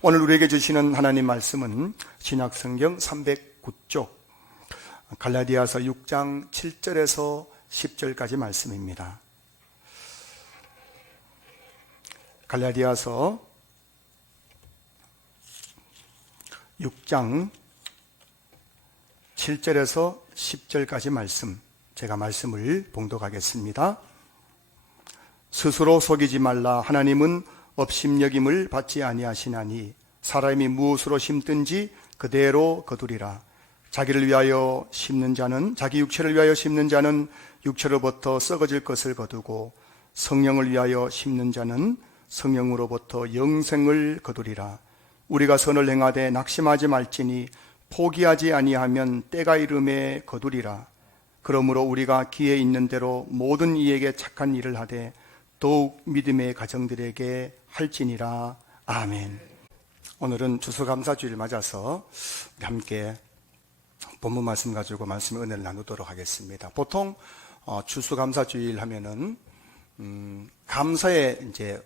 오늘 우리에게 주시는 하나님 말씀은 신약성경 309쪽 갈라디아서 6장 7절에서 10절까지 말씀입니다. 갈라디아서 6장 7절에서 10절까지 말씀, 제가 말씀을 봉독하겠습니다. 스스로 속이지 말라. 하나님은 업심여김을 받지 아니하시나니 사람이 무엇으로 심든지 그대로 거두리라. 자기를 위하여 심는 자는, 자기 육체를 위하여 심는 자는 육체로부터 썩어질 것을 거두고, 성령을 위하여 심는 자는 성령으로부터 영생을 거두리라. 우리가 선을 행하되 낙심하지 말지니 포기하지 아니하면 때가 이름에 거두리라. 그러므로 우리가 기회 있는 대로 모든 이에게 착한 일을 하되 더욱 믿음의 가정들에게 할지니라. 아멘. 오늘은 추수감사주일 맞아서 우리 함께 본문 말씀 가지고 말씀의 은혜를 나누도록 하겠습니다. 보통 추수감사주일 하면은 감사에 이제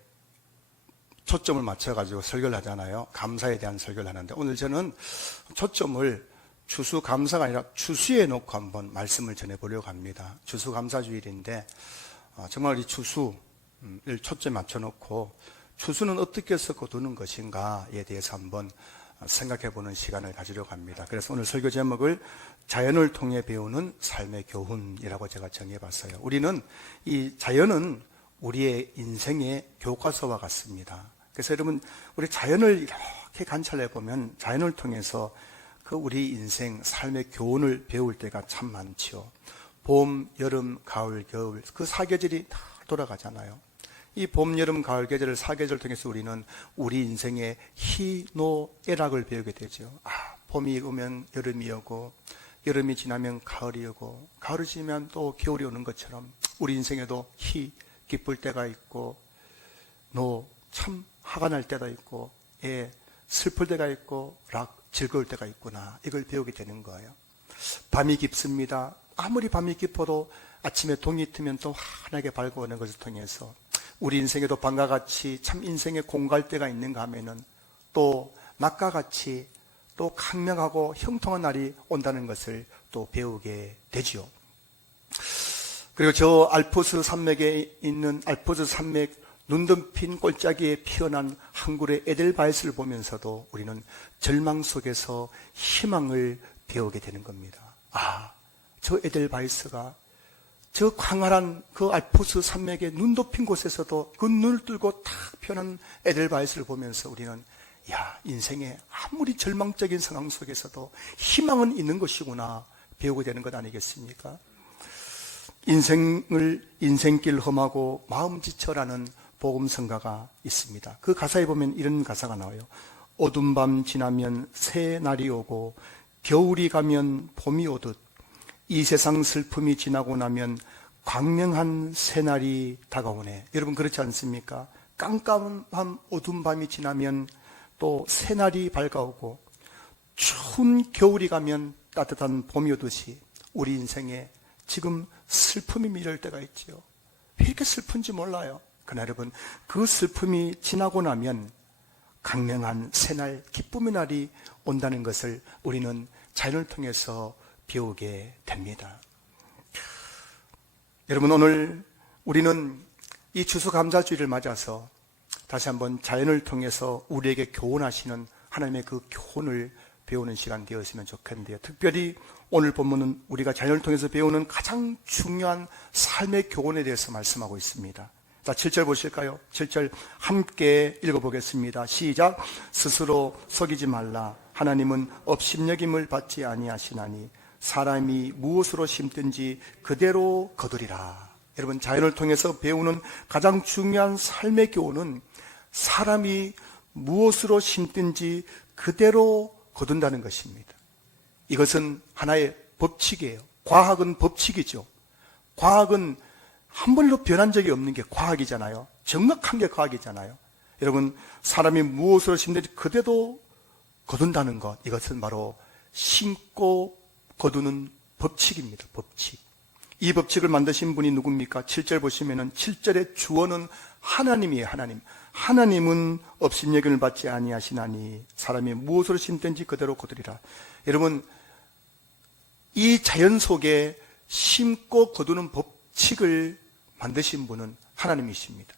초점을 맞춰가지고 설교를 하잖아요. 감사에 대한 설교를 하는데, 오늘 저는 초점을 추수감사가 아니라 추수에 놓고 한번 말씀을 전해보려고 합니다. 추수감사주일인데 정말 이 추수를 초점에 맞춰놓고 추수는 어떻게 해서 거두는 것인가에 대해서 한번 생각해보는 시간을 가지려고 합니다. 그래서 오늘 설교 제목을 자연을 통해 배우는 삶의 교훈이라고 제가 정해봤어요. 우리는 이 자연은 우리의 인생의 교과서와 같습니다. 그래서 여러분, 우리 자연을 이렇게 관찰해보면 자연을 통해서 그 우리 인생, 삶의 교훈을 배울 때가 참 많죠. 봄, 여름, 가을, 겨울, 그 사계절이 다 돌아가잖아요. 이 봄, 여름, 가을, 계절을 사계절을 통해서 우리는 우리 인생의 희노애락을 배우게 되죠. 봄이 오면 여름이 오고, 여름이 지나면 가을이 오고, 가을이 지나면 또 겨울이 오는 것처럼 우리 인생에도 기쁠 때가 있고, 참 화가 날 때가 있고, 슬플 때가 있고, 즐거울 때가 있구나. 이걸 배우게 되는 거예요. 밤이 깊습니다. 아무리 밤이 깊어도 아침에 동이 트면 또 환하게 밝아오는 것을 통해서 우리 인생에도 밤과 같이 참 인생에 공갈 때가 있는가 하면은 또 낮과 같이 또 강명하고 형통한 날이 온다는 것을 또 배우게 되지요. 그리고 저 알프스 산맥에 있는 알프스 산맥 눈 덮인 골짜기에 피어난 한 그루의 에델바이스를 보면서도 우리는 절망 속에서 희망을 배우게 되는 겁니다. 저 에델바이스가 저 광활한 그 알프스 산맥의 눈 덮인 곳에서도 그 눈을 뚫고 탁 피어난 에델바이스를 보면서 우리는 인생에 아무리 절망적인 상황 속에서도 희망은 있는 것이구나 배우게 되는 것 아니겠습니까? 인생길 험하고 마음 지쳐라는 복음성가가 있습니다. 그 가사에 보면 이런 가사가 나와요. 어두운 밤 지나면 새 날이 오고 겨울이 가면 봄이 오듯 이 세상 슬픔이 지나고 나면 광명한 새 날이 다가오네. 여러분 그렇지 않습니까? 깜깜한 어두운 밤이 지나면 또 새 날이 밝아오고 추운 겨울이 가면 따뜻한 봄이 오듯이 우리 인생에 지금 슬픔이 밀을 때가 있지요. 왜 이렇게 슬픈지 몰라요. 그러나 여러분, 그 슬픔이 지나고 나면 강명한 새날, 기쁨의 날이 온다는 것을 우리는 자연을 통해서 배우게 됩니다. 여러분, 오늘 우리는 이 추수감사주일을 맞아서 다시 한번 자연을 통해서 우리에게 교훈하시는 하나님의 그 교훈을 배우는 시간 되었으면 좋겠는데요. 특별히 오늘 본문은 우리가 자연을 통해서 배우는 가장 중요한 삶의 교훈에 대해서 말씀하고 있습니다. 자, 7절 보실까요? 7절 함께 읽어보겠습니다. 시작. 스스로 속이지 말라. 하나님은 업심여김을 받지 아니하시나니 사람이 무엇으로 심든지 그대로 거두리라. 여러분, 자연을 통해서 배우는 가장 중요한 삶의 교훈은 사람이 무엇으로 심든지 그대로 거둔다는 것입니다. 이것은 하나의 법칙이에요. 과학은 법칙이죠. 과학은 한 번도 변한 적이 없는 게 과학이잖아요. 정확한 게 과학이잖아요. 여러분, 사람이 무엇으로 심든지 그대로 거둔다는 것, 이것은 바로 심고 거두는 법칙입니다. 법칙. 이 법칙을 만드신 분이 누굽니까? 7절 보시면은 7절의 주어는 하나님이에요. 하나님은 업신여김을 받지 아니하시나니 사람이 무엇으로 심든지 그대로 거두리라. 여러분, 이 자연 속에 심고 거두는 법칙을 만드신 분은 하나님이십니다.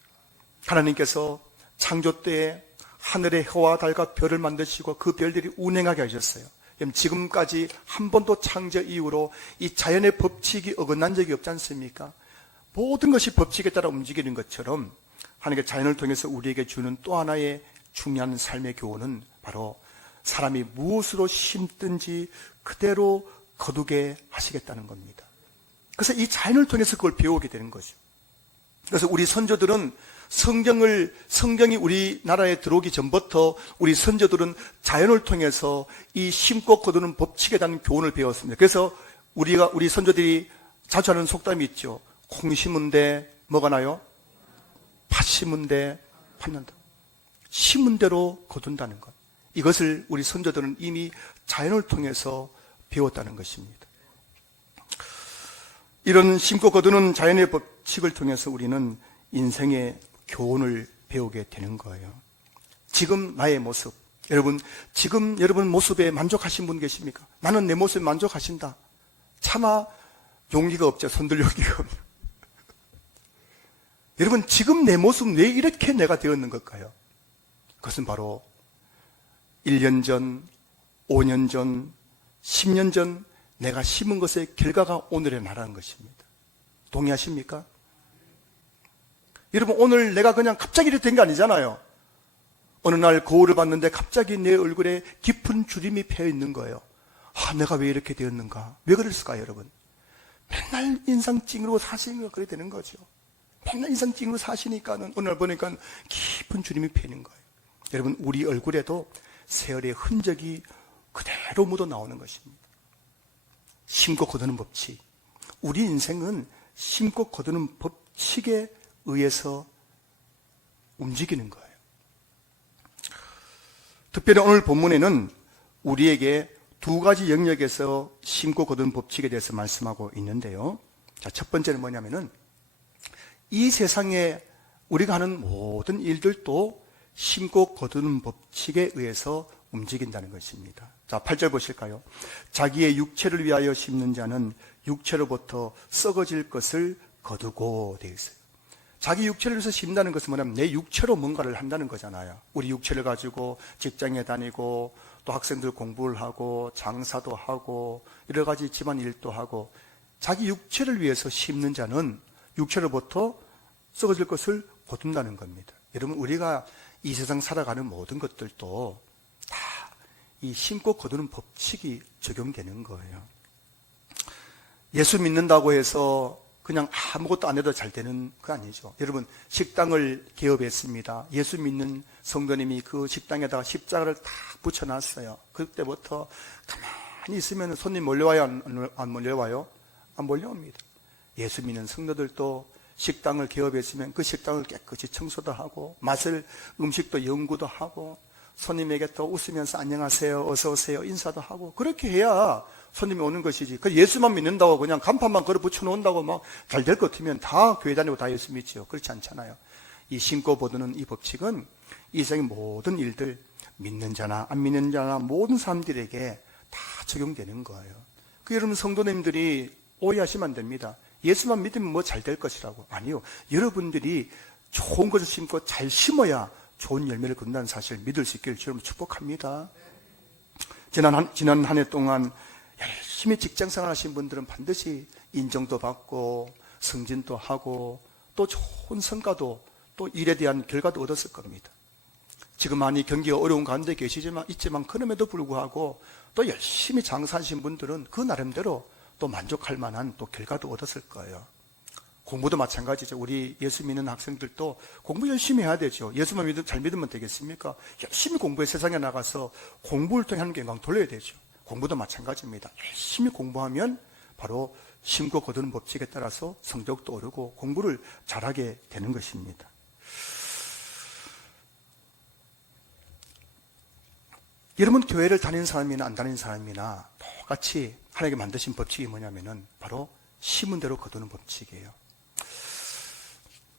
하나님께서 창조 때에 하늘의 해와 달과 별을 만드시고 그 별들이 운행하게 하셨어요. 지금까지 한 번도 창조 이후로 이 자연의 법칙이 어긋난 적이 없지 않습니까? 모든 것이 법칙에 따라 움직이는 것처럼 하나님께 자연을 통해서 우리에게 주는 또 하나의 중요한 삶의 교훈은 바로 사람이 무엇으로 심든지 그대로 거두게 하시겠다는 겁니다. 그래서 이 자연을 통해서 그걸 배우게 되는 거죠. 그래서 우리 선조들은 성경이 우리나라에 들어오기 전부터 우리 선조들은 자연을 통해서 이 심고 거두는 법칙에 대한 교훈을 배웠습니다. 그래서 우리 선조들이 자주 하는 속담이 있죠. 콩 심은 데 뭐가 나요? 팥 심은 데 팥난다. 심은 대로 거둔다는 것. 이것을 우리 선조들은 이미 자연을 통해서 배웠다는 것입니다. 이런 심고 거두는 자연의 법칙을 통해서 우리는 인생의 교훈을 배우게 되는 거예요. 지금 나의 모습, 지금 여러분 모습에 만족하신 분 계십니까? 나는 내 모습에 만족하신다. 차마 용기가 없죠. 손들 용기가 없죠. 여러분, 지금 내 모습 왜 이렇게 내가 되었는 걸까요? 그것은 바로 1년 전, 5년 전, 10년 전 내가 심은 것의 결과가 오늘의 나라는 것입니다. 동의하십니까? 여러분, 오늘 내가 그냥 갑자기 이렇게 된 게 아니잖아요. 어느 날 거울을 봤는데 갑자기 내 얼굴에 깊은 주름이 패여 있는 거예요. 내가 왜 이렇게 되었는가? 왜 그랬을까요, 여러분? 맨날 인상 찡그리고 사시니까 그렇게 되는 거죠. 맨날 인상 찡그리고 사시니까는 어느 날 보니까 깊은 주름이 패이는 거예요. 여러분, 우리 얼굴에도 세월의 흔적이 그대로 묻어 나오는 것입니다. 심고 거두는 법칙. 우리 인생은 심고 거두는 법칙에 의해서 움직이는 거예요. 특별히 오늘 본문에는 우리에게 두 가지 영역에서 심고 거두는 법칙에 대해서 말씀하고 있는데요. 자, 첫 번째는 뭐냐면은 이 세상에 우리가 하는 모든 일들도 심고 거두는 법칙에 의해서 움직인다는 것입니다. 자, 8절 보실까요? 자기의 육체를 위하여 심는 자는 육체로부터 썩어질 것을 거두고 되어 있어요. 자기 육체를 위해서 심는다는 것은 뭐냐면 내 육체로 뭔가를 한다는 거잖아요. 우리 육체를 가지고 직장에 다니고 또 학생들 공부를 하고 장사도 하고 여러 가지 집안 일도 하고 자기 육체를 위해서 심는 자는 육체로부터 썩어질 것을 거둔다는 겁니다. 여러분, 우리가 이 세상 살아가는 모든 것들도 다 이 심고 거두는 법칙이 적용되는 거예요. 예수 믿는다고 해서 그냥 아무것도 안 해도 잘 되는 거 아니죠. 여러분, 식당을 개업했습니다. 예수 믿는 성도님이 그 식당에다가 십자가를 다 붙여놨어요. 그때부터 가만히 있으면 손님 몰려와요? 안 몰려와요? 안 몰려옵니다. 예수 믿는 성도들도 식당을 개업했으면 그 식당을 깨끗이 청소도 하고 음식도 연구도 하고 손님에게 또 웃으면서 안녕하세요, 어서 오세요 인사도 하고 그렇게 해야 손님이 오는 것이지. 그 예수만 믿는다고 그냥 간판만 걸어 붙여놓는다고 막 잘 될 것 같으면 다 교회 다니고 다 예수 믿죠. 그렇지 않잖아요. 이 심고 거두는 이 법칙은 이 세상의 모든 일들, 믿는 자나 안 믿는 자나 모든 사람들에게 다 적용되는 거예요. 그 여러분 성도님들이 오해하시면 안 됩니다. 예수만 믿으면 뭐 잘 될 것이라고. 아니요. 여러분들이 좋은 것을 심고 잘 심어야 좋은 열매를 거둔다는 사실을 믿을 수 있기를 주님 축복합니다. 지난 한 해 동안 열심히 직장생활 하신 분들은 반드시 인정도 받고 승진도 하고 또 좋은 성과도 또 일에 대한 결과도 얻었을 겁니다. 지금 많이 경기가 어려운 가운데 있지만 그럼에도 불구하고 또 열심히 장사하신 분들은 그 나름대로 또 만족할 만한 또 결과도 얻었을 거예요. 공부도 마찬가지죠. 우리 예수 믿는 학생들도 공부 열심히 해야 되죠. 예수만 잘 믿으면 되겠습니까? 열심히 공부해 세상에 나가서 공부를 통해 하는 영광 돌려야 되죠. 공부도 마찬가지입니다. 열심히 공부하면 바로 심고 거두는 법칙에 따라서 성적도 오르고 공부를 잘하게 되는 것입니다. 여러분, 교회를 다니는 사람이나 안 다니는 사람이나 똑같이 하나님께 만드신 법칙이 뭐냐면은 바로 심은 대로 거두는 법칙이에요.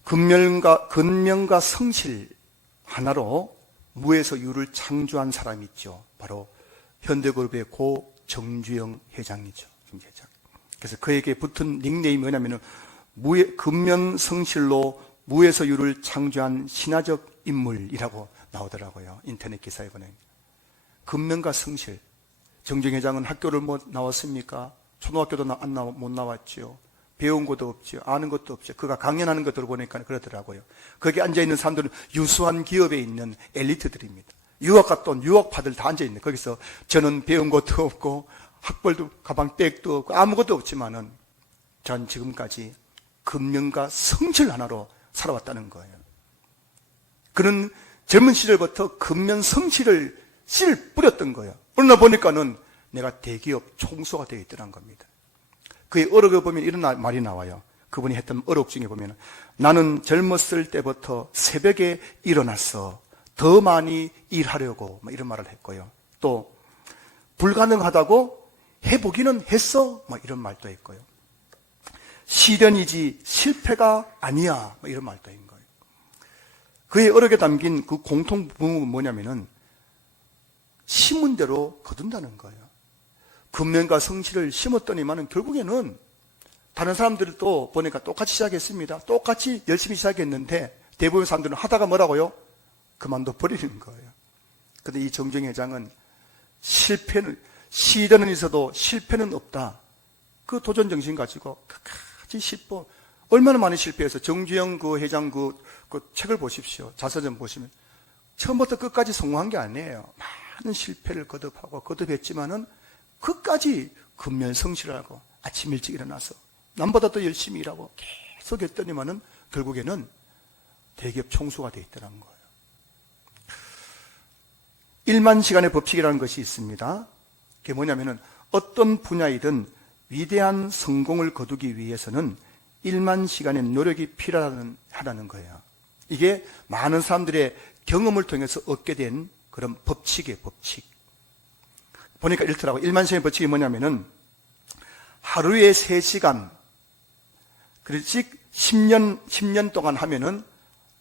근면과 성실 하나로 무에서 유를 창조한 사람이 있죠. 바로 현대그룹의 고 정주영 회장이죠. 그래서 그에게 붙은 닉네임이 뭐냐면은 근면 성실로 무에서 유를 창조한 신화적 인물이라고 나오더라고요. 인터넷 기사에 보면. 근면과 성실. 정주영 회장은 학교를 못 나왔습니까? 초등학교도 못 나왔죠. 배운 것도 없죠. 아는 것도 없죠. 그가 강연하는 거 들어보니까 그러더라고요. 거기 앉아있는 사람들은 유수한 기업에 있는 엘리트들입니다. 유학 갔다 온 유학파들 다 앉아있는 거기서 저는 배운 것도 없고 학벌도 가방 백도 없고 아무것도 없지만은 전 지금까지 근면과 성실 하나로 살아왔다는 거예요. 그는 젊은 시절부터 근면 성실을 씨 뿌렸던 거예요. 어느 날 보니까는 내가 대기업 총수가 되어 있더란 겁니다. 그의 어록에 보면 이런 말이 나와요. 그분이 했던 어록 중에 보면 나는 젊었을 때부터 새벽에 일어나서 더 많이 일하려고 이런 말을 했고요. 또 불가능하다고 해보기는 했어 이런 말도 했고요. 시련이지 실패가 아니야 이런 말도 한 거예요. 그의 어록에 담긴 그 공통부분은 뭐냐면은 심은 대로 거둔다는 거예요. 근면과 성실을 심었더니만은 결국에는 다른 사람들도 보니까 똑같이 시작했습니다. 똑같이 열심히 시작했는데 대부분의 사람들은 하다가 뭐라고요? 그만둬 버리는 거예요. 그런데 이 정주영 회장은 시련은 있어도 실패는 없다. 그 도전 정신 가지고 끝까지 얼마나 많이 실패해서 정주영 그 회장 그 책을 보십시오. 자서전 보시면 처음부터 끝까지 성공한 게 아니에요. 많은 실패를 거듭했지만은 끝까지 근면 성실하고 아침 일찍 일어나서 남보다 더 열심히 일하고 계속 했더니만은 결국에는 대기업 총수가 되어 있더라는 거예요. 1만 시간의 법칙이라는 것이 있습니다. 그게 뭐냐면은 어떤 분야이든 위대한 성공을 거두기 위해서는 1만 시간의 노력이 필요하다는 거예요. 이게 많은 사람들의 경험을 통해서 얻게 된 그런 법칙이에요, 법칙. 보니까 이렇더라고요. 1만 시간의 법칙이 뭐냐면은 하루에 3시간, 그렇지 10년 동안 하면은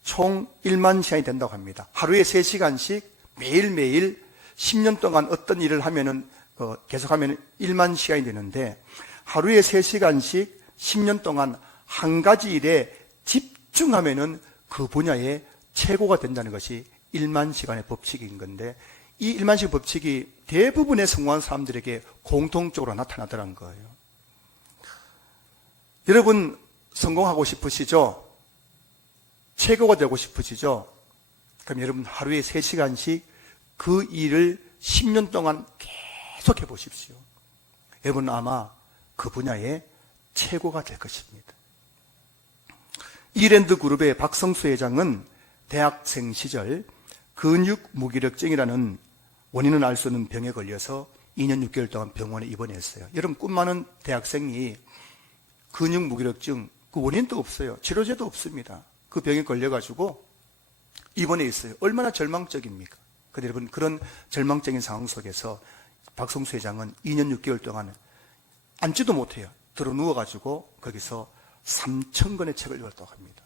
총 1만 시간이 된다고 합니다. 하루에 3시간씩 매일매일 10년 동안 어떤 일을 하면은 계속하면 1만 시간이 되는데 하루에 3시간씩 10년 동안 한 가지 일에 집중하면은 그 분야의 최고가 된다는 것이 1만 시간의 법칙인 건데 이 1만 시간 법칙이 대부분의 성공한 사람들에게 공통적으로 나타나더라는 거예요. 여러분 성공하고 싶으시죠? 최고가 되고 싶으시죠? 그럼 여러분 하루에 3시간씩 그 일을 10년 동안 계속 해보십시오. 여러분 아마 그 분야의 최고가 될 것입니다. 이랜드 그룹의 박성수 회장은 대학생 시절 근육 무기력증이라는 원인은 알 수 없는 병에 걸려서 2년 6개월 동안 병원에 입원했어요. 여러분 꿈 많은 대학생이 근육 무기력증 그 원인도 없어요. 치료제도 없습니다. 그 병에 걸려가지고 입원해 있어요. 얼마나 절망적입니까? 그런데 여러분 그런 절망적인 상황 속에서 박성수 회장은 2년 6개월 동안 앉지도 못해요. 들어 누워가지고 거기서 3,000권의 책을 읽었다고 합니다.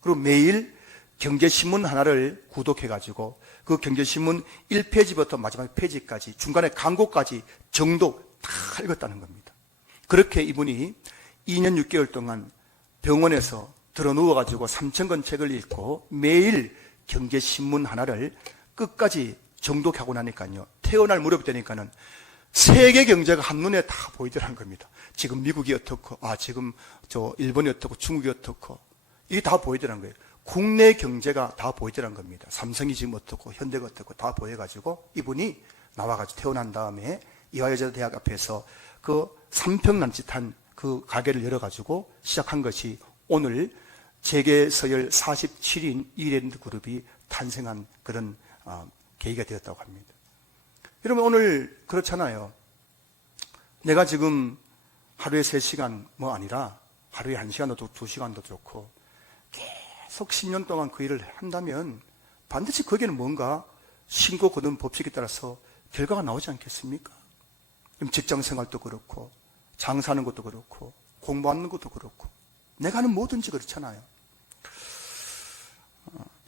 그리고 매일 경제신문 하나를 구독해가지고 그 경제신문 1페이지부터 마지막 페이지까지 중간에 광고까지 정독 다 읽었다는 겁니다. 그렇게 이분이 2년 6개월 동안 병원에서 들어 누워가지고 3,000권 책을 읽고 매일 경제신문 하나를 끝까지 정독하고 나니까요. 태어날 무렵이 되니까는 세계 경제가 한눈에 다 보이더라는 겁니다. 지금 미국이 어떻고, 지금 일본이 어떻고, 중국이 어떻고, 이게 다 보이더라는 거예요. 국내 경제가 다 보이더라는 겁니다. 삼성이 지금 어떻고, 현대가 어떻고, 다 보여가지고, 이분이 나와가지고 태어난 다음에 이화여자대학 앞에서 그 3평 남짓한 그 가게를 열어가지고 시작한 것이 오늘 세계 서열 47인 이랜드 그룹이 탄생한 그런 계기가 되었다고 합니다. 여러분 오늘 그렇잖아요. 내가 지금 하루에 3시간 아니라 하루에 1시간도 2시간도 좋고 계속 10년 동안 그 일을 한다면 반드시 거기에는 뭔가 신고 거둔 법칙에 따라서 결과가 나오지 않겠습니까? 직장 생활도 그렇고 장사하는 것도 그렇고 공부하는 것도 그렇고 내가 하는 뭐든지 그렇잖아요.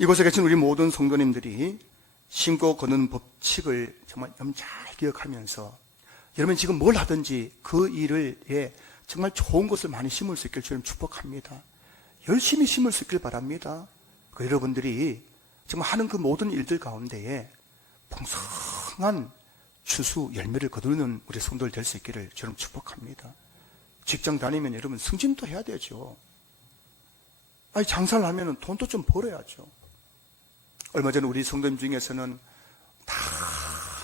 이곳에 계신 우리 모든 성도님들이 심고 거는 법칙을 정말 잘 기억하면서 여러분 지금 뭘 하든지 그 일을 정말 좋은 것을 많이 심을 수 있길 주님 축복합니다. 열심히 심을 수 있길 바랍니다. 그 여러분들이 정말 하는 그 모든 일들 가운데에 풍성한 추수 열매를 거두는 우리 성도들 될 수 있기를 주님 축복합니다. 직장 다니면 여러분 승진도 해야 되죠. 아니 장사를 하면 돈도 좀 벌어야죠. 얼마 전에 우리 성도님 중에서는 다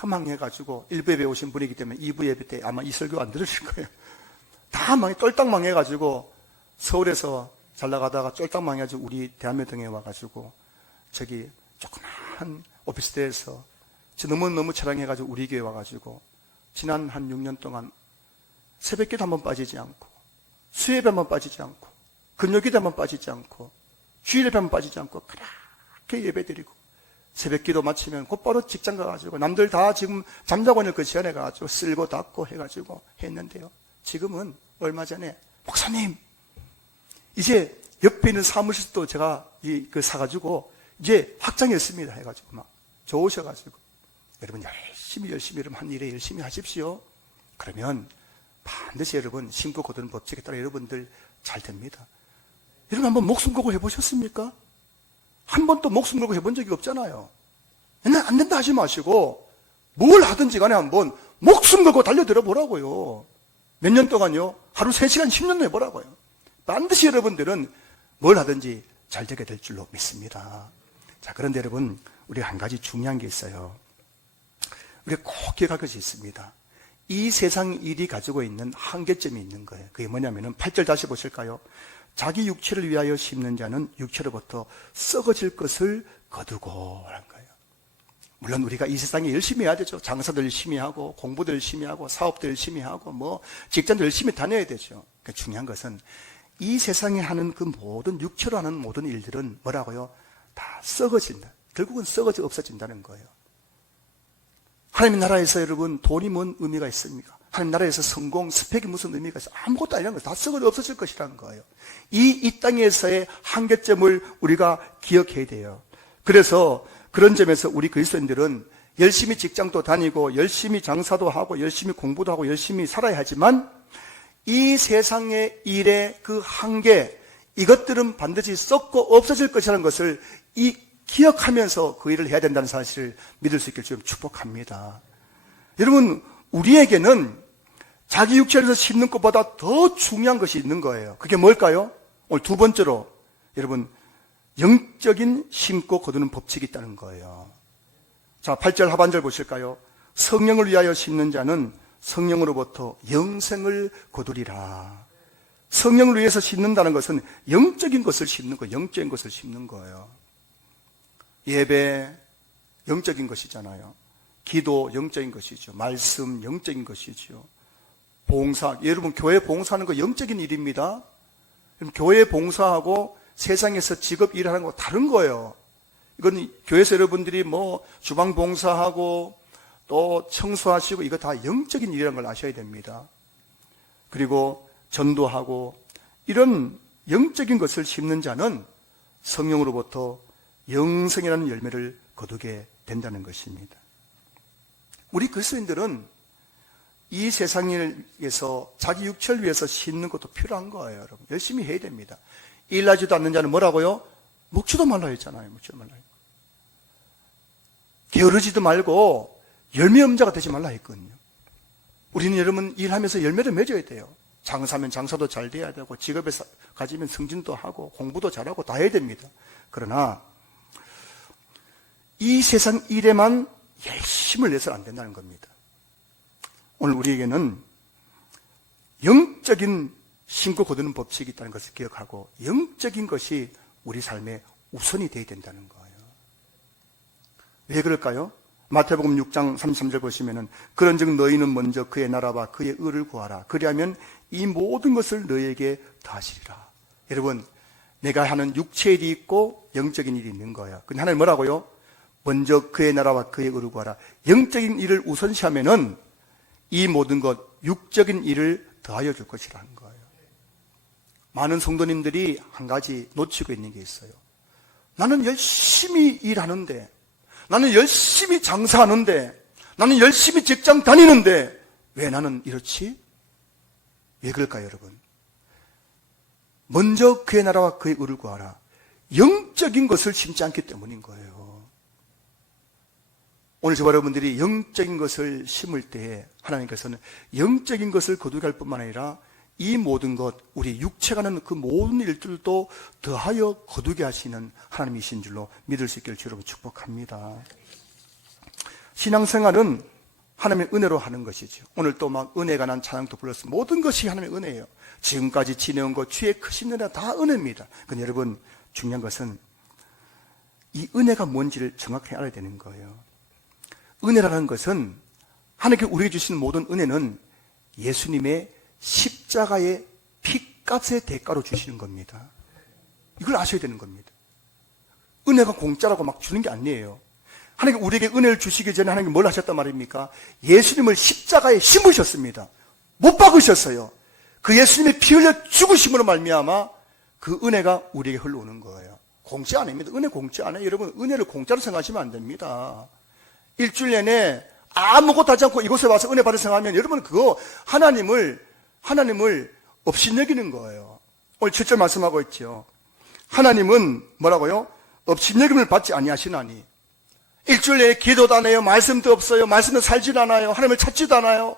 망해가지고 1부 예배 오신 분이기 때문에 2부 예배 때 아마 이 설교 안 들으실 거예요. 다 똘딱 망해가지고 서울에서 잘 나가다가 쫄딱 망해가지고 우리 대한매등에 와가지고 저기 조그만 오피스텔에서 너무너무 차량해가지고 우리 교회 와가지고 지난 한 6년 동안 새벽기도 한번 빠지지 않고 수요일에 한번 빠지지 않고 금요기도 한번 빠지지 않고 주일에 한번 빠지지 않고 그렇게 예배드리고 새벽기도 마치면 곧바로 직장 가가지고 남들 다 지금 잠자고 있는 그 시간에 가가지고 쓸고 닦고 해가지고 했는데요. 지금은 얼마 전에 목사님 이제 옆에 있는 사무실도 제가 사가지고 이제 확장했습니다 해가지고 막 좋으셔가지고 여러분 열심히 여러분 한 일에 열심히 하십시오. 그러면 반드시 여러분 심고 거두는 법칙에 따라 여러분들 잘 됩니다. 여러분 한번 목숨 걸고 해보셨습니까? 한 번도 목숨 걸고 해본 적이 없잖아요. 맨날 안 된다 하지 마시고 뭘 하든지 간에 한번 목숨 걸고 달려들어 보라고요. 몇 년 동안요? 하루 3시간 10년 해보라고요. 반드시 여러분들은 뭘 하든지 잘 되게 될 줄로 믿습니다. 자, 그런데 여러분 우리가 한 가지 중요한 게 있어요. 우리가 꼭 기억할 것이 있습니다. 이 세상 일이 가지고 있는 한계점이 있는 거예요. 그게 뭐냐면은 8절 다시 보실까요? 자기 육체를 위하여 심는 자는 육체로부터 썩어질 것을 거두고 하는 거예요. 물론 우리가 이 세상에 열심히 해야 되죠. 장사도 열심히 하고 공부도 열심히 하고 사업도 열심히 하고 직장도 열심히 다녀야 되죠. 그러니까 중요한 것은 이 세상에 하는 그 모든 육체로 하는 모든 일들은 뭐라고요? 다 썩어진다. 결국은 썩어져 없어진다는 거예요. 하나님의 나라에서 여러분 돈이 뭔 의미가 있습니까? 하나님 나라에서 성공, 스펙이 무슨 의미가 있어? 아무것도 아니라는 거예요. 다 썩어져 없어질 것이라는 거예요. 이 땅에서의 한계점을 우리가 기억해야 돼요. 그래서 그런 점에서 우리 그리스도인들은 열심히 직장도 다니고 열심히 장사도 하고 열심히 공부도 하고 열심히 살아야 하지만 이 세상의 일의 그 한계, 이것들은 반드시 썩고 없어질 것이라는 것을 기억하면서 그 일을 해야 된다는 사실을 믿을 수 있길 좀 축복합니다. 여러분, 우리에게는 자기 육체에서 심는 것보다 더 중요한 것이 있는 거예요. 그게 뭘까요? 오늘 두 번째로 여러분 영적인 심고 거두는 법칙이 있다는 거예요. 자, 8절 하반절 보실까요? 성령을 위하여 심는 자는 성령으로부터 영생을 거두리라. 성령을 위해서 심는다는 것은 영적인 것을 심는 거예요. 영적인 것을 심는 거예요. 예배 영적인 것이잖아요. 기도 영적인 것이죠. 말씀 영적인 것이죠. 봉사, 여러분 교회 봉사하는 거 영적인 일입니다. 교회 봉사하고 세상에서 직업 일하는 거 다른 거예요. 이건 교회에서 여러분들이 주방 봉사하고 또 청소하시고 이거 다 영적인 일이라는 걸 아셔야 됩니다. 그리고 전도하고 이런 영적인 것을 심는 자는 성령으로부터 영생이라는 열매를 거두게 된다는 것입니다. 우리 그리스도인들은 이 세상에서 자기 육체를 위해서 심는 것도 필요한 거예요, 여러분. 열심히 해야 됩니다. 일하지도 않는 자는 뭐라고요? 먹지도 말라 했잖아요. 먹지도 말라. 게으르지도 말고 열매 없는 자가 되지 말라 했거든요. 우리는 여러분 일하면서 열매를 맺어야 돼요. 장사면 장사도 잘 돼야 되고 직업에 가지면 승진도 하고 공부도 잘하고 다 해야 됩니다. 그러나 이 세상 일에만 열심을 내서 안 된다는 겁니다. 오늘 우리에게는 영적인 심고 거두는 법칙이 있다는 것을 기억하고 영적인 것이 우리 삶의 우선이 되어야 된다는 거예요. 왜 그럴까요? 마태복음 6장 33절 보시면은 그런즉 너희는 먼저 그의 나라와 그의 의를 구하라. 그리하면 이 모든 것을 너희에게 다하시리라. 여러분, 내가 하는 육체의 일이 있고 영적인 일이 있는 거예요. 근데 하나님 뭐라고요? 먼저 그의 나라와 그의 의를 구하라. 영적인 일을 우선시하면은 이 모든 것, 육적인 일을 더하여 줄 것이라는 거예요. 많은 성도님들이 한 가지 놓치고 있는 게 있어요. 나는 열심히 일하는데, 나는 열심히 장사하는데, 나는 열심히 직장 다니는데 왜 나는 이렇지? 왜 그럴까요, 여러분? 먼저 그의 나라와 그의 의를 구하라. 영적인 것을 심지 않기 때문인 거예요. 오늘 저와 여러분들이 영적인 것을 심을 때에 하나님께서는 영적인 것을 거두게 할 뿐만 아니라 이 모든 것, 우리 육체가 하는 그 모든 일들도 더하여 거두게 하시는 하나님이신 줄로 믿을 수 있기를 주 여러분 축복합니다. 신앙생활은 하나님의 은혜로 하는 것이죠. 오늘 또 막 은혜가 난 찬양도 불렀습니다. 모든 것이 하나님의 은혜예요. 지금까지 지내온 것, 주의 크신 은혜가 다 은혜입니다. 근데 여러분, 중요한 것은 이 은혜가 뭔지를 정확히 알아야 되는 거예요. 은혜라는 것은 하나님께 우리에게 주시는 모든 은혜는 예수님의 십자가의 피값의 대가로 주시는 겁니다. 이걸 아셔야 되는 겁니다. 은혜가 공짜라고 막 주는 게 아니에요. 하나님 우리에게 은혜를 주시기 전에 하나님 뭘 하셨단 말입니까? 예수님을 십자가에 심으셨습니다. 못 박으셨어요. 그 예수님의 피 흘려 죽으심으로 말미암아 그 은혜가 우리에게 흘러오는 거예요. 공짜 아닙니다. 은혜 공짜 아니에요. 여러분, 은혜를 공짜로 생각하시면 안 됩니다. 일주일 내내 아무것도 하지 않고 이곳에 와서 은혜 받을 생각하면 여러분 그거 하나님을 업신여기는 거예요. 오늘 7절 말씀하고 있죠. 하나님은 뭐라고요? 업신여김을 받지 아니하시나니. 일주일 내에 기도도 안 해요. 말씀도 없어요. 말씀도 살지도 않아요. 하나님을 찾지도 않아요.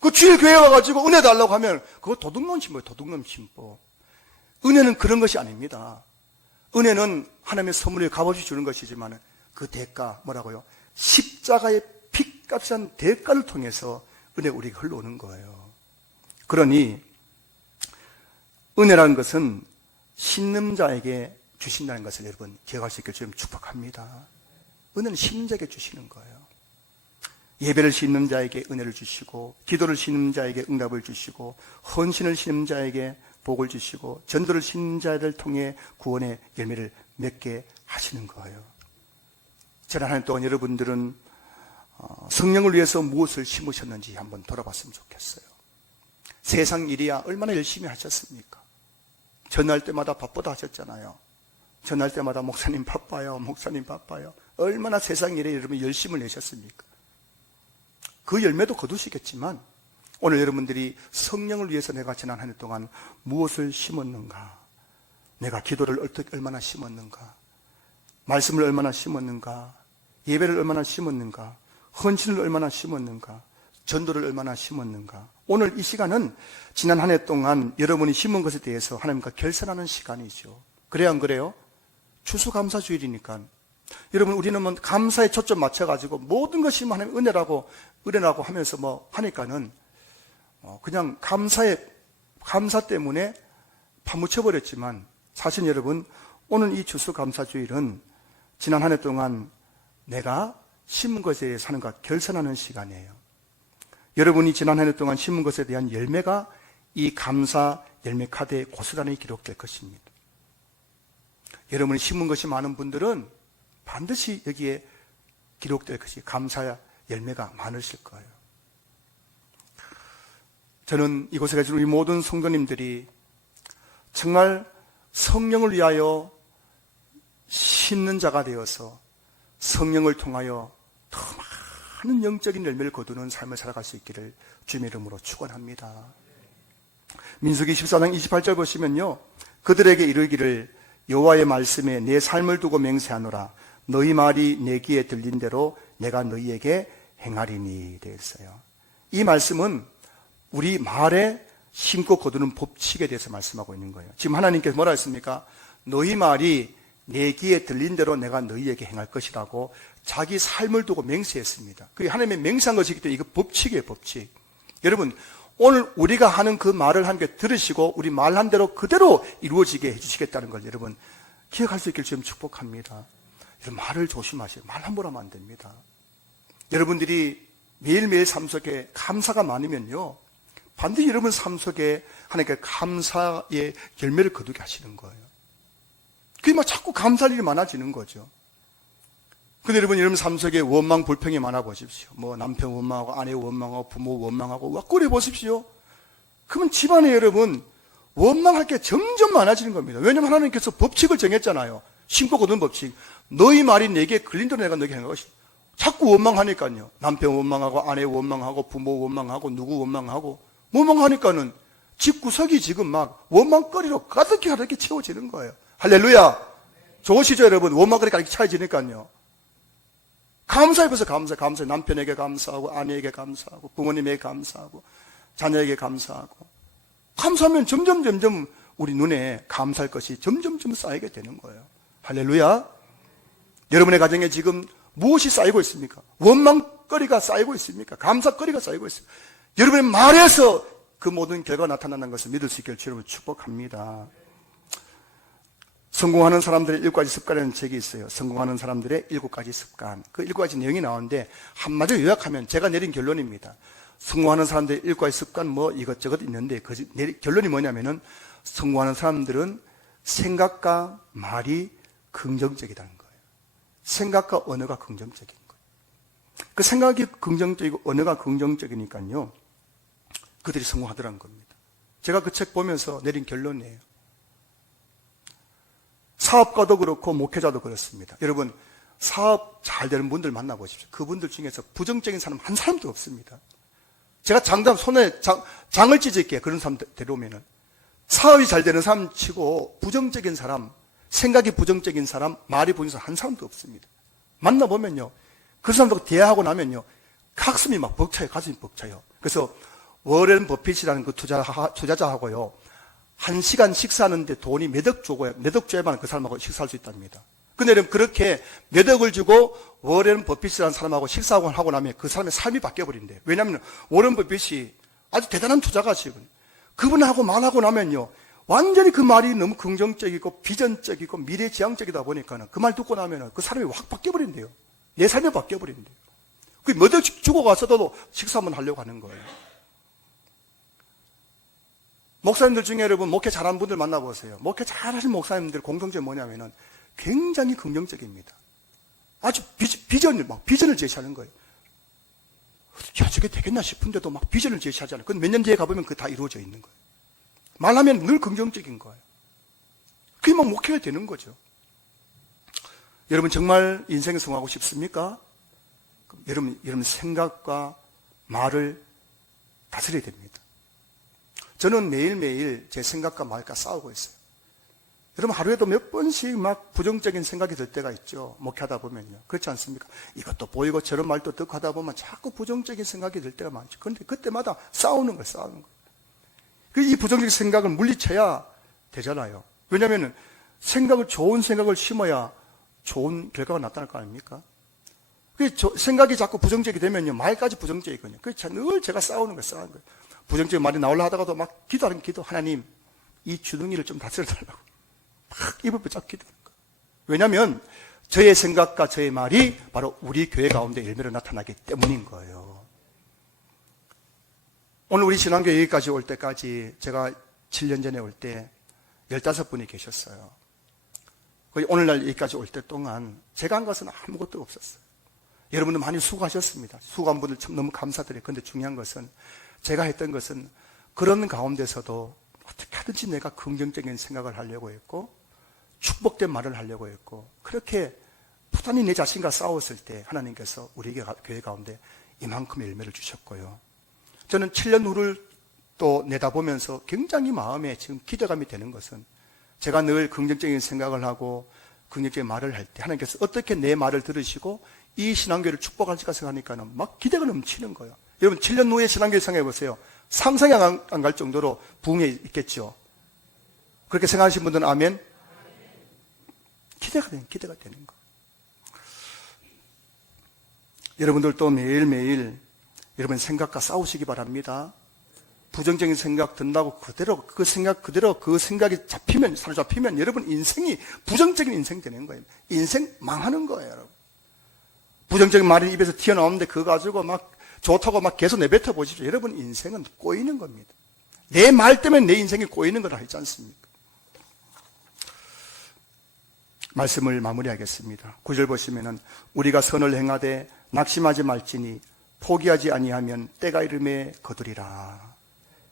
그 주일 교회 와가지고 은혜 달라고 하면 그거 도둑놈 신보예요. 도둑놈 신보. 은혜는 그런 것이 아닙니다. 은혜는 하나님의 선물을 값없이 주는 것이지만 그 대가 뭐라고요? 십자가의 피값이란 대가를 통해서 은혜가 우리에게 흘러오는 거예요. 그러니 은혜라는 것은 신는 자에게 주신다는 것을 여러분 기억할 수 있기를 주님 축복합니다. 은혜는 신는 자에게 주시는 거예요. 예배를 신는 자에게 은혜를 주시고, 기도를 신는 자에게 응답을 주시고, 헌신을 신는 자에게 복을 주시고, 전도를 신는 자를 통해 구원의 열매를 맺게 하시는 거예요. 지난 한 해 동안 여러분들은 성령을 위해서 무엇을 심으셨는지 한번 돌아봤으면 좋겠어요. 세상 일이야 얼마나 열심히 하셨습니까? 전할 때마다 바쁘다 하셨잖아요. 전할 때마다 목사님 바빠요, 목사님 바빠요. 얼마나 세상 일에 여러분 열심을 내셨습니까? 그 열매도 거두시겠지만 오늘 여러분들이 성령을 위해서 내가 지난 한 해 동안 무엇을 심었는가, 내가 기도를 얼마나 심었는가, 말씀을 얼마나 심었는가, 예배를 얼마나 심었는가, 헌신을 얼마나 심었는가, 전도를 얼마나 심었는가. 오늘 이 시간은 지난 한 해 동안 여러분이 심은 것에 대해서 하나님과 결산하는 시간이죠. 그래야 안 그래요? 추수감사주일이니까. 여러분, 우리는 뭐 감사에 초점 맞춰가지고 모든 것이 하나님 은혜라고 하면서 뭐 하니까는 그냥 감사 때문에 파묻혀버렸지만 사실 여러분, 오늘 이 추수감사주일은 지난 한 해 동안 내가 심은 것에 대해서 하나님과 결산하는 시간이에요. 여러분이 지난 한 해 동안 심은 것에 대한 열매가 이 감사 열매 카드에 고스란히 기록될 것입니다. 여러분이 심은 것이 많은 분들은 반드시 여기에 기록될 것이 감사 열매가 많으실 거예요. 저는 이곳에 계신 우리 모든 성도님들이 정말 성령을 위하여 심는 자가 되어서 성령을 통하여 더 많은 영적인 열매를 거두는 삶을 살아갈 수 있기를 주님의 이름으로 축원합니다. 민수기 14장 28절 보시면요, 그들에게 이르기를 여호와의 말씀에 내 삶을 두고 맹세하노라. 너희 말이 내 귀에 들린 대로 내가 너희에게 행하리니 되어 있어요. 이 말씀은 우리 말에 심고 거두는 법칙에 대해서 말씀하고 있는 거예요. 지금 하나님께서 뭐라 했습니까? 너희 말이 내 귀에 들린 대로 내가 너희에게 행할 것이라고 자기 삶을 두고 맹세했습니다. 그게 하나님의 맹세한 것이기 때문에 이거 법칙이에요, 법칙. 여러분, 오늘 우리가 하는 그 말을 함께 들으시고 우리 말한 대로 그대로 이루어지게 해주시겠다는 걸 여러분 기억할 수 있기를 지금 축복합니다. 여러분, 말을 조심하세요. 말 함부로 하면 안 됩니다. 여러분들이 매일매일 삶 속에 감사가 많으면요, 반드시 여러분 삶 속에 하나님께 감사의 열매를 거두게 하시는 거예요. 그게 막 자꾸 감사할 일이 많아지는 거죠. 근데 여러분 삶 속에 원망, 불평이 많아 보십시오. 뭐 남편 원망하고 아내 원망하고 부모 원망하고 와 그래 보십시오. 그러면 집안에 여러분 원망할 게 점점 많아지는 겁니다. 왜냐하면 하나님께서 법칙을 정했잖아요. 심고 거두는 법칙. 너희 말이 내게 걸린대로 내가 너에게 하는 것이. 자꾸 원망하니까요. 남편 원망하고 아내 원망하고 부모 원망하고 누구 원망하고 원망하니까는 집구석이 지금 막 원망거리로 가득히 채워지는 거예요. 할렐루야. 좋으시죠 여러분? 원망거리가 이렇게 차여지니까요. 감사해서 감사해. 남편에게 감사하고 아내에게 감사하고 부모님에게 감사하고 자녀에게 감사하고 감사하면 점점 우리 눈에 감사할 것이 점점 쌓이게 되는 거예요. 할렐루야. 여러분의 가정에 지금 무엇이 쌓이고 있습니까? 원망거리가 쌓이고 있습니까? 감사거리가 쌓이고 있습니까? 여러분의 말에서 그 모든 결과가 나타나는 것을 믿을 수 있기를 주님을 축복합니다. 성공하는 사람들의 7가지 습관이라는 책이 있어요. 성공하는 사람들의 7가지 습관. 그 7가지 내용이 나오는데 한마디로 요약하면 제가 내린 결론입니다. 성공하는 사람들의 7가지 습관 뭐 이것저것 있는데 그 결론이 뭐냐면은 성공하는 사람들은 생각과 말이 긍정적이라는 거예요. 생각과 언어가 긍정적인 거예요. 그 생각이 긍정적이고 언어가 긍정적이니까요. 그들이 성공하더라는 겁니다. 제가 그 책 보면서 내린 결론이에요. 사업가도 그렇고 목회자도 그렇습니다. 여러분 사업 잘 되는 분들 만나보십시오. 그분들 중에서 부정적인 사람 한 사람도 없습니다. 제가 손에 장을 찢을게요. 그런 사람 데려오면은 사업이 잘 되는 사람 치고 부정적인 사람, 생각이 부정적인 사람, 말이 부정적인 사람 한 사람도 없습니다. 만나보면요. 그 사람하고 대화하고 나면요. 가슴이 막 벅차요. 가슴이 벅차요. 그래서 워렌 버핏이라는 그 투자자하고요. 1시간 식사하는데 돈이 몇 억 줘야만 그 사람하고 식사할 수 있답니다. 근데 여러분 그렇게 몇 억을 주고 워렌 버핏이라는 사람하고 식사하고 나면 그 사람의 삶이 바뀌어버린대요. 왜냐하면 워렌 버핏이 아주 대단한 투자가시고 그분하고 말하고 나면요. 완전히 그 말이 너무 긍정적이고 비전적이고 미래지향적이다 보니까 그 말 듣고 나면 그 사람이 확 바뀌어버린대요. 내 삶이 바뀌어버린대요. 그 몇 억씩 주고 가서도 식사 한번 하려고 하는 거예요. 목사님들 중에 여러분 목회 잘하는 분들 만나보세요. 목회 잘하신 목사님들 공통점이 뭐냐면은 굉장히 긍정적입니다. 아주 비전을 제시하는 거예요. 야, 저게 되겠나 싶은데도 막 비전을 제시하잖아요. 그건 몇 년 뒤에 가보면 그게 다 이루어져 있는 거예요. 말하면 늘 긍정적인 거예요. 그게 막 목회가 되는 거죠. 여러분 정말 인생에 성공하고 싶습니까? 여러분 생각과 말을 다스려야 됩니다. 저는 매일매일 제 생각과 말과 싸우고 있어요. 여러분 하루에도 몇 번씩 막 부정적인 생각이 들 때가 있죠. 목회하다 보면요. 그렇지 않습니까? 이것도 보이고 저런 말도 듣고 하다 보면 자꾸 부정적인 생각이 들 때가 많죠. 그런데 그때마다 싸우는 거예요. 이 부정적인 생각을 물리쳐야 되잖아요. 왜냐하면 좋은 생각을 심어야 좋은 결과가 나타날 거 아닙니까? 생각이 자꾸 부정적이 되면요. 말까지 부정적이거든요. 그래서 늘 제가 싸우는 거예요. 부정적인 말이 나오려 하다가도 막 기도하는 기도. 하나님, 이 주둥이를 좀 다스려달라고. 막 입을 붙잡고 기도하는 거예요. 왜냐하면 저의 생각과 저의 말이 바로 우리 교회 가운데 열매로 나타나기 때문인 거예요. 오늘 우리 신앙교회 여기까지 올 때까지 제가 7년 전에 올 때 15분이 계셨어요. 거의 오늘날 여기까지 올 때 동안 제가 한 것은 아무것도 없었어요. 여러분들 많이 수고하셨습니다. 수고한 분들 참 너무 감사드려요. 그런데 중요한 것은 제가 했던 것은 그런 가운데서도 어떻게 하든지 내가 긍정적인 생각을 하려고 했고 축복된 말을 하려고 했고 그렇게 부단히 내 자신과 싸웠을 때 하나님께서 우리 교회 가운데 이만큼의 열매를 주셨고요. 저는 7년 후를 또 내다보면서 굉장히 마음에 지금 기대감이 되는 것은 제가 늘 긍정적인 생각을 하고 긍정적인 말을 할 때 하나님께서 어떻게 내 말을 들으시고 이 신앙교회를 축복할까 생각하니까는 막 기대가 넘치는 거예요. 여러분 7년 후에 신앙교회 생각해 보세요. 상상이 안 갈 정도로 부흥에 있겠죠. 그렇게 생각하시는 분들은 아멘. 기대가 되는 거예요. 여러분들도 매일매일 여러분 생각과 싸우시기 바랍니다. 부정적인 생각 든다고 그대로 그 생각이 사로잡히면 여러분 인생이 부정적인 인생 되는 거예요. 인생 망하는 거예요, 여러분. 부정적인 말이 입에서 튀어나오는데 그거 가지고 막 좋다고 막 계속 내뱉어 보십시오. 여러분 인생은 꼬이는 겁니다. 내 말 때문에 내 인생이 꼬이는 거라 했지 않습니까? 말씀을 마무리하겠습니다. 9절 보시면은 우리가 선을 행하되 낙심하지 말지니 포기하지 아니하면 때가 이름에 거두리라.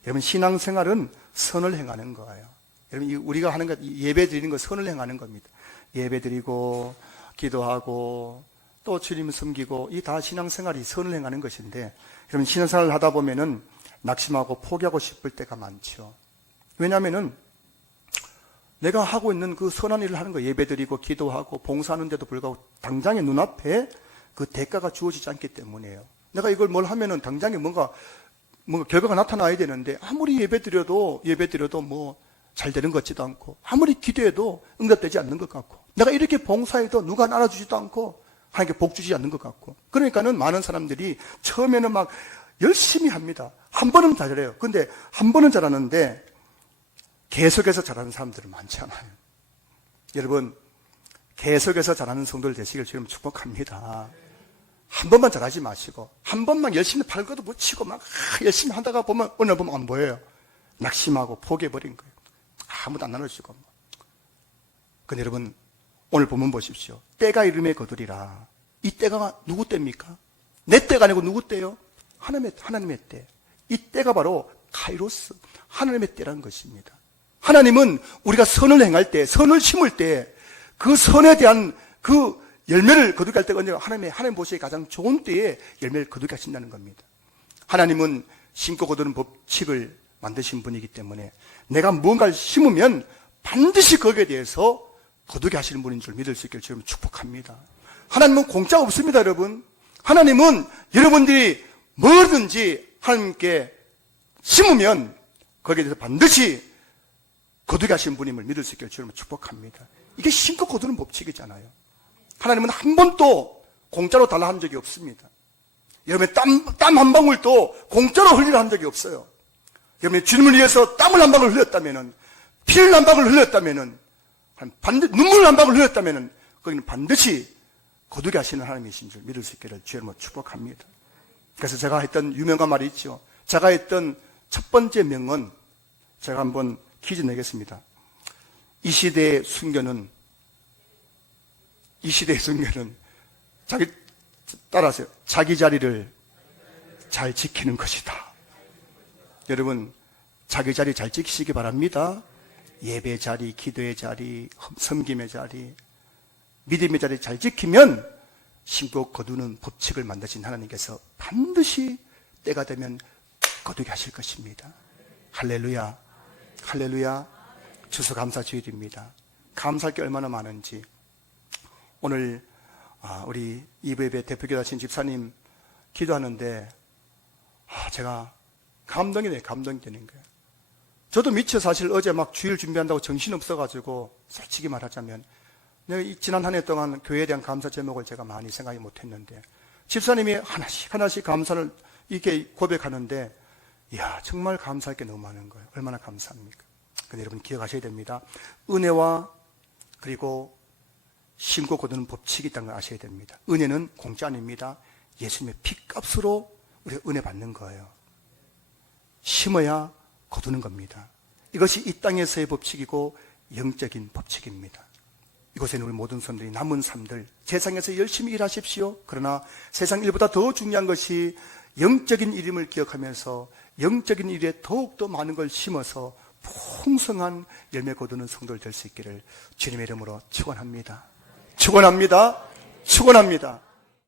여러분 신앙생활은 선을 행하는 거예요. 여러분 우리가 하는 것 예배 드리는 거 선을 행하는 겁니다. 예배드리고 기도하고 또 주님 섬기고 이 다 신앙생활이 선을 행하는 것인데, 여러분 신앙생활을 하다 보면은 낙심하고 포기하고 싶을 때가 많죠. 왜냐하면은 내가 하고 있는 그 선한 일을 하는 거, 예배드리고 기도하고 봉사하는데도 불구하고 당장의 눈앞에 그 대가가 주어지지 않기 때문이에요. 내가 이걸 뭘 하면은 당장에 뭔가 결과가 나타나야 되는데, 아무리 예배드려도 뭐 잘 되는 것 같지도 않고, 아무리 기도해도 응답되지 않는 것 같고, 내가 이렇게 봉사해도 누가 알아주지도 않고 하나님께 복 주지 않는 것 같고. 그러니까는 많은 사람들이 처음에는 막 열심히 합니다. 한 번은 잘해요. 근데 한 번은 잘하는데 계속해서 잘하는 사람들은 많지 않아요. 여러분, 계속해서 잘하는 성도들 되시길 지금 축복합니다. 한 번만 잘하지 마시고, 한 번만 열심히 발버둥 붙이고 막 열심히 하다가 보면 오늘 보면 안 보여요. 낙심하고 포기해버린 거예요. 아무도 안 나눠주고. 근데 여러분, 오늘 보면 보십시오. 때가 이름에 거두리라. 이 때가 누구 때입니까? 내 때가 아니고 누구 때요? 하나님의 때. 이 때가 바로 카이로스, 하나님의 때라는 것입니다. 하나님은 우리가 선을 행할 때, 선을 심을 때, 그 선에 대한 그 열매를 거두게 할 때가 언제가 하나님 보시기에 가장 좋은 때에 열매를 거두게 하신다는 겁니다. 하나님은 심고 거두는 법칙을 만드신 분이기 때문에 내가 무언가를 심으면 반드시 거기에 대해서 거두게 하시는 분인 줄 믿을 수 있기를 주님 축복합니다. 하나님은 공짜 없습니다, 여러분. 하나님은 여러분들이 뭐든지 하나님께 심으면 거기에 대해서 반드시 거두게 하시는 분임을 믿을 수 있기를 주님 축복합니다. 이게 심고 거두는 법칙이잖아요. 하나님은 한 번도 공짜로 달라 한 적이 없습니다. 여러분의 땀 한 방울도 공짜로 흘리라 한 적이 없어요. 여러분의 주님을 위해서 땀을 한 방울 흘렸다면은, 피를 한 방울 흘렸다면은, 눈물을 한 방울 흘렸다면은, 거기는 반드시 거두게 하시는 하나님이신 줄 믿을 수 있기를 주님으로 축복합니다. 그래서 제가 했던 유명한 말이 있죠. 제가 했던 첫 번째 명언, 제가 한번 퀴즈 내겠습니다. 이 시대의 순교는 따라하세요. 자기 자리를 잘 지키는 것이다. 여러분, 자기 자리 잘 지키시기 바랍니다. 예배 자리, 기도의 자리, 섬김의 자리, 믿음의 자리 잘 지키면 심고 거두는 법칙을 만드신 하나님께서 반드시 때가 되면 거두게 하실 것입니다. 할렐루야, 할렐루야. 추수감사 주일입니다. 감사할 게 얼마나 많은지. 오늘 우리 이브예배 대표기도하신 집사님 기도하는데 제가 감동이 되는 거예요. 저도 미처 사실 어제 막 주일 준비한다고 정신없어가지고 솔직히 말하자면 내가 지난 한 해 동안 교회에 대한 감사 제목을 제가 많이 생각이 못했는데 집사님이 하나씩 감사를 이렇게 고백하는데, 이야, 정말 감사할 게 너무 많은 거예요. 얼마나 감사합니까? 근데 여러분 기억하셔야 됩니다. 은혜와 그리고 심고 거두는 법칙이 있다는 걸 아셔야 됩니다. 은혜는 공짜 아닙니다. 예수님의 피값으로 우리가 은혜 받는 거예요. 심어야 거두는 겁니다. 이것이 이 땅에서의 법칙이고 영적인 법칙입니다. 이곳에는 우리 모든 사람들이 남은 삶들 세상에서 열심히 일하십시오. 그러나 세상 일보다 더 중요한 것이 영적인 일임을 기억하면서 영적인 일에 더욱더 많은 걸 심어서 풍성한 열매 거두는 성도를 될 수 있기를 주님의 이름으로 축원합니다. 축원합니다. 축원합니다.